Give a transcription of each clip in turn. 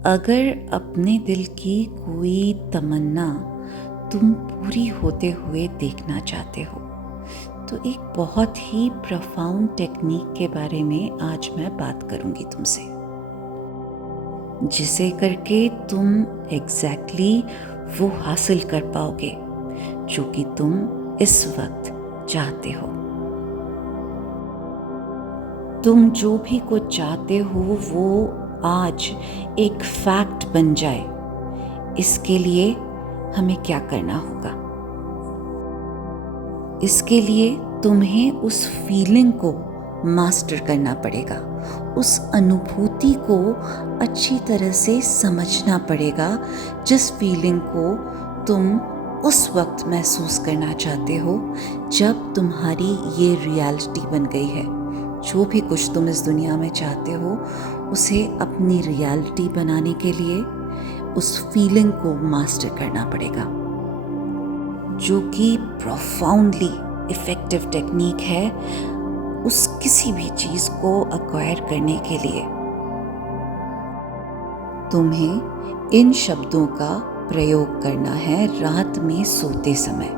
अगर अपने दिल की कोई तमन्ना तुम पूरी होते हुए देखना चाहते हो तो एक बहुत ही प्रोफाउंड टेक्निक के बारे में आज मैं बात करूंगी तुमसे, जिसे करके तुम एग्जैक्टली वो हासिल कर पाओगे जो कि तुम इस वक्त चाहते हो। तुम जो भी कुछ चाहते हो वो आज एक फैक्ट बन जाए, इसके लिए हमें क्या करना होगा? इसके लिए तुम्हें उस फीलिंग को मास्टर करना पड़ेगा, उस अनुभूति को अच्छी तरह से समझना पड़ेगा जिस फीलिंग को तुम उस वक्त महसूस करना चाहते हो जब तुम्हारी ये रियलिटी बन गई है। जो भी कुछ तुम इस दुनिया में चाहते हो उसे अपनी रियलिटी बनाने के लिए उस फीलिंग को मास्टर करना पड़ेगा, जो कि प्रोफाउंडली इफेक्टिव टेक्निक है उस किसी भी चीज को अक्वायर करने के लिए। तुम्हें इन शब्दों का प्रयोग करना है रात में सोते समय,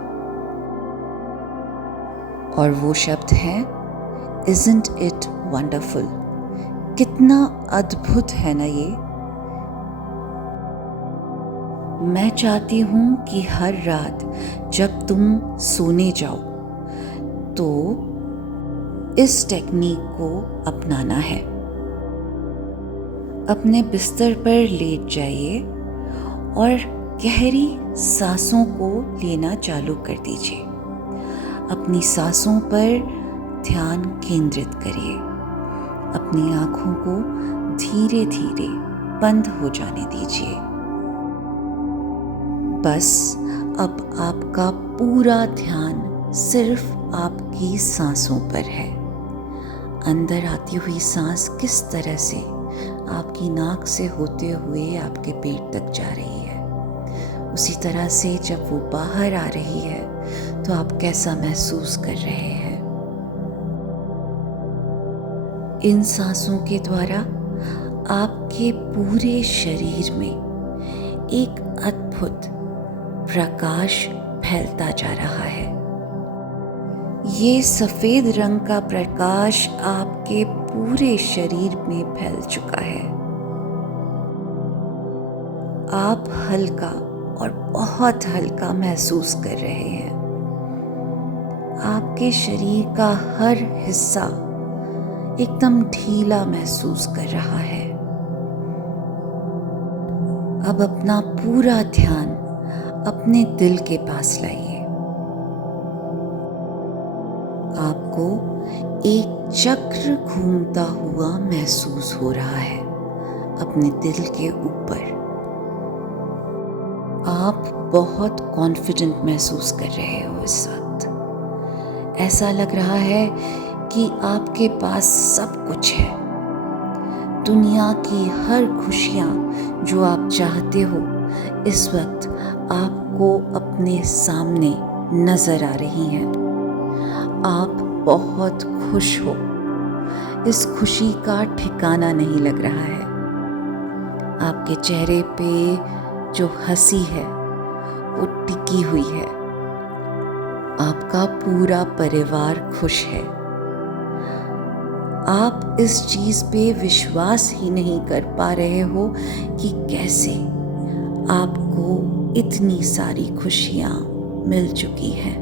और वो शब्द है Isn't it wonderful? कितना अद्भुत है ना ये। मैं चाहती हूँ कि हर रात जब तुम सोने जाओ तो इस टेक्निक को अपनाना है। अपने बिस्तर पर लेट जाइए और गहरी सांसों को लेना चालू कर दीजिए। अपनी सांसों पर ध्यान केंद्रित करिए। अपनी आंखों को धीरे धीरे बंद हो जाने दीजिए। बस अब आपका पूरा ध्यान सिर्फ आपकी सांसों पर है। अंदर आती हुई सांस किस तरह से आपकी नाक से होते हुए आपके पेट तक जा रही है, उसी तरह से जब वो बाहर आ रही है तो आप कैसा महसूस कर रहे हैं। इन सांसों के द्वारा आपके पूरे शरीर में एक अद्भुत प्रकाश फैलता जा रहा है। ये सफेद रंग का प्रकाश आपके पूरे शरीर में फैल चुका है। आप हल्का और बहुत हल्का महसूस कर रहे हैं। आपके शरीर का हर हिस्सा एकदम ढीला महसूस कर रहा है। अब अपना पूरा ध्यान अपने दिल के पास लाइए। आपको एक चक्र घूमता हुआ महसूस हो रहा है अपने दिल के ऊपर। आप बहुत कॉन्फिडेंट महसूस कर रहे हो इस वक्त। ऐसा लग रहा है कि आपके पास सब कुछ है। दुनिया की हर खुशियाँ जो आप चाहते हो इस वक्त आपको अपने सामने नजर आ रही हैं। आप बहुत खुश हो। इस खुशी का ठिकाना नहीं लग रहा है। आपके चेहरे पे जो हंसी है वो टिकी हुई है। आपका पूरा परिवार खुश है। आप इस चीज पे विश्वास ही नहीं कर पा रहे हो कि कैसे आपको इतनी सारी खुशियां मिल चुकी हैं।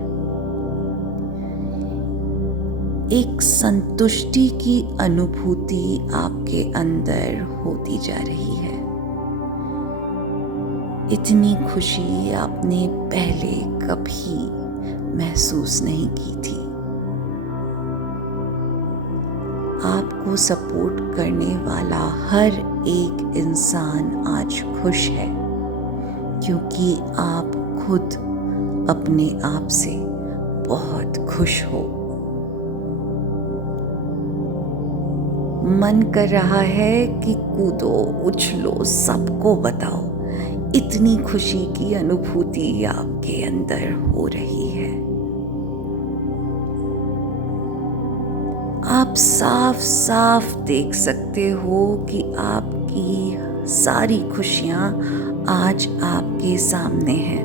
एक संतुष्टि की अनुभूति आपके अंदर होती जा रही है। इतनी खुशी आपने पहले कभी महसूस नहीं की थी। आपको सपोर्ट करने वाला हर एक इंसान आज खुश है, क्योंकि आप खुद अपने आप से बहुत खुश हो। मन कर रहा है कि कूदो, उछलो, सबको बताओ। इतनी खुशी की अनुभूति आपके अंदर हो रही है। आप साफ साफ देख सकते हो कि आपकी सारी खुशियाँ आज आपके सामने हैं।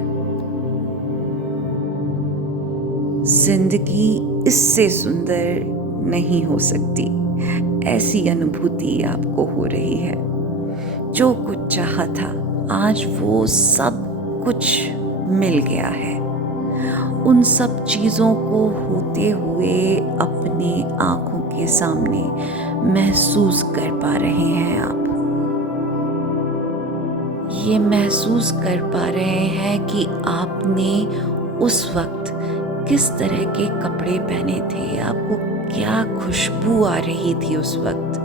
जिंदगी इससे सुंदर नहीं हो सकती, ऐसी अनुभूति आपको हो रही है। जो कुछ चाहा था आज वो सब कुछ मिल गया है। उन सब चीज़ों को होते हुए अपने आँखों के सामने महसूस कर पा रहे हैं आप। ये महसूस कर पा रहे हैं कि आपने उस वक्त किस तरह के कपड़े पहने थे, आपको क्या खुशबू आ रही थी उस वक्त,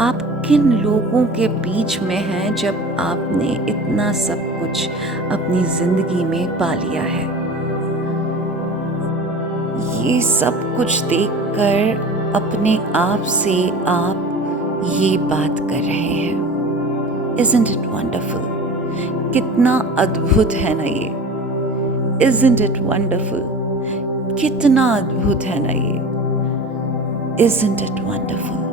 आप किन लोगों के बीच में हैं जब आपने इतना सब कुछ अपनी जिंदगी में पा लिया है। ये सब कुछ देखकर अपने आप से आप ये बात कर रहे हैं, Isn't it wonderful? कितना अद्भुत है ना ये। Isn't it wonderful? कितना अद्भुत है ना ये। Isn't it wonderful?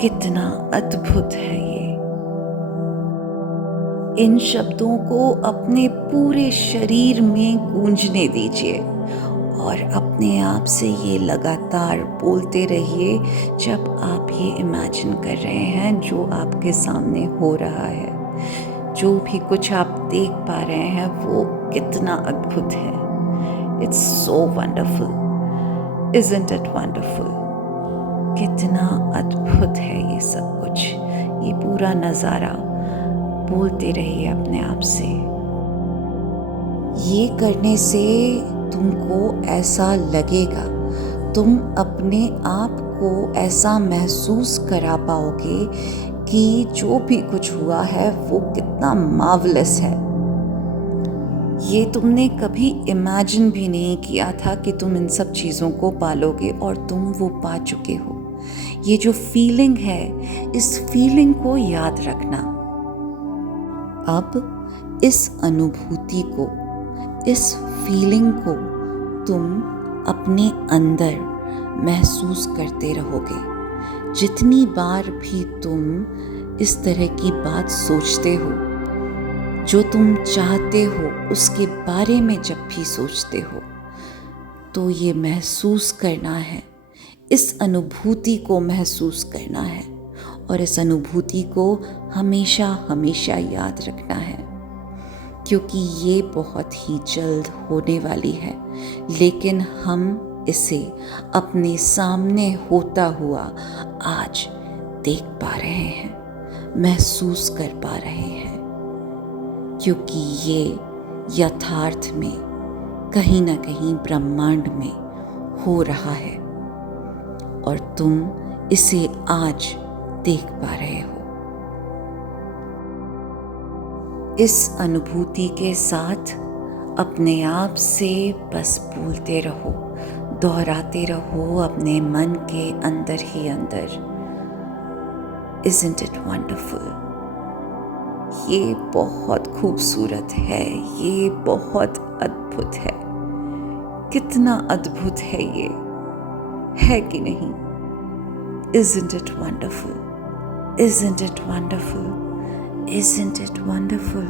कितना अद्भुत है ये। इन शब्दों को अपने पूरे शरीर में गूंजने दीजिए और अपने आप से ये लगातार बोलते रहिए जब आप ये इमेजिन कर रहे हैं जो आपके सामने हो रहा है, जो भी कुछ आप देख पा रहे हैं वो कितना अद्भुत है। It's so wonderful, isn't it wonderful? कितना अद्भुत है ये सब कुछ, ये पूरा नज़ारा। बोलते रहिए अपने आप से। ये करने से तुमको ऐसा लगेगा, तुम अपने आप को ऐसा महसूस करा पाओगे कि जो भी कुछ हुआ है वो कितना मार्वलस है। ये तुमने कभी इमेजिन भी नहीं किया था कि तुम इन सब चीज़ों को पालोगे और तुम वो पा चुके हो। ये जो फीलिंग है, इस फीलिंग को याद रखना। अब इस अनुभूति को, इस फीलिंग को तुम अपने अंदर महसूस करते रहोगे। जितनी बार भी तुम इस तरह की बात सोचते हो, जो तुम चाहते हो उसके बारे में जब भी सोचते हो, तो ये महसूस करना है, इस अनुभूति को महसूस करना है और इस अनुभूति को हमेशा हमेशा याद रखना है, क्योंकि ये बहुत ही जल्द होने वाली है, लेकिन हम इसे अपने सामने होता हुआ आज देख पा रहे हैं, महसूस कर पा रहे हैं, क्योंकि ये यथार्थ में कहीं ना कहीं ब्रह्मांड में हो रहा है और तुम इसे आज देख पा रहे हो। इस अनुभूति के साथ अपने आप से बस बोलते रहो, दोहराते रहो अपने मन के अंदर ही अंदर, Isn't it wonderful? ये बहुत खूबसूरत है, ये बहुत अद्भुत है। कितना अद्भुत है ये, है कि नहीं? Isn't it wonderful? Isn't it wonderful? Isn't it wonderful?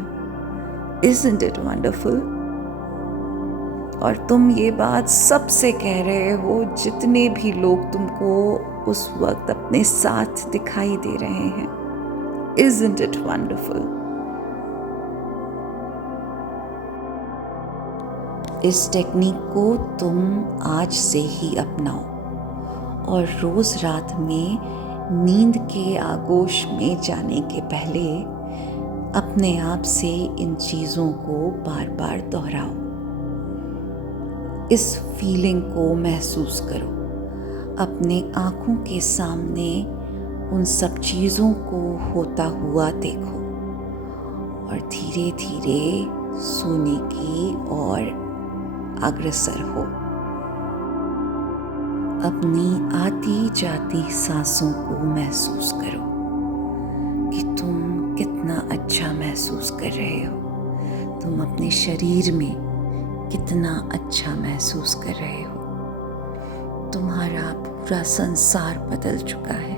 Isn't it wonderful? और तुम ये बात सबसे कह रहे हो, जितने भी लोग तुमको उस वक्त अपने साथ दिखाई दे रहे हैं। Isn't it wonderful? इस टेक्निक को तुम आज से ही अपनाओ और रोज रात में नींद के आगोश में जाने के पहले अपने आप से इन चीज़ों को बार बार दोहराओ। इस फीलिंग को महसूस करो, अपने आँखों के सामने उन सब चीज़ों को होता हुआ देखो और धीरे धीरे सोने की ओर अग्रसर हो। अपनी आती जाती सांसों को महसूस करो कि तुम कितना अच्छा महसूस कर रहे हो, तुम अपने शरीर में कितना अच्छा महसूस कर रहे हो। तुम्हारा पूरा संसार बदल चुका है।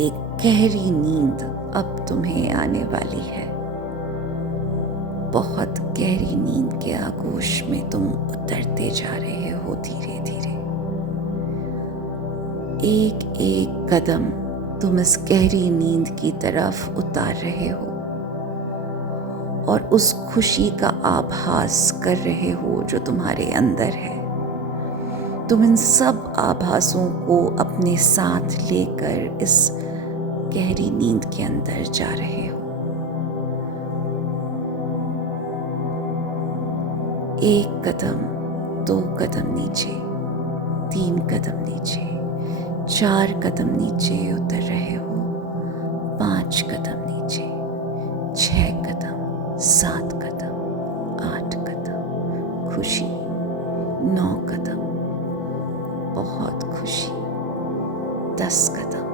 एक गहरी नींद अब तुम्हें आने वाली है। बहुत गहरी नींद के आगोश में तुम उतरते जा रहे हो धीरे धीरे। एक एक कदम तुम इस गहरी नींद की तरफ उतार रहे हो और उस खुशी का आभास कर रहे हो जो तुम्हारे अंदर है। तुम इन सब आभासों को अपने साथ लेकर इस गहरी नींद के अंदर जा रहे हो। एक कदम, 2 कदम नीचे, 3 कदम नीचे, 4 कदम नीचे उतर रहे हो, 5 कदम नीचे, 6 कदम, 7 कदम, 8 कदम, खुशी, 9 कदम, बहुत खुशी, 10 कदम,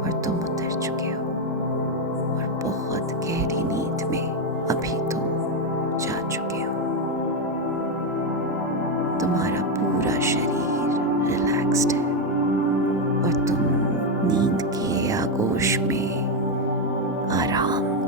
और तुम उतर चुके हो और बहुत गहरी नींद में अभी तुम जा चुके हो। तुम्हारा पूरा शरीर रिलैक्स्ड है और तुम नींद के आगोश में आराम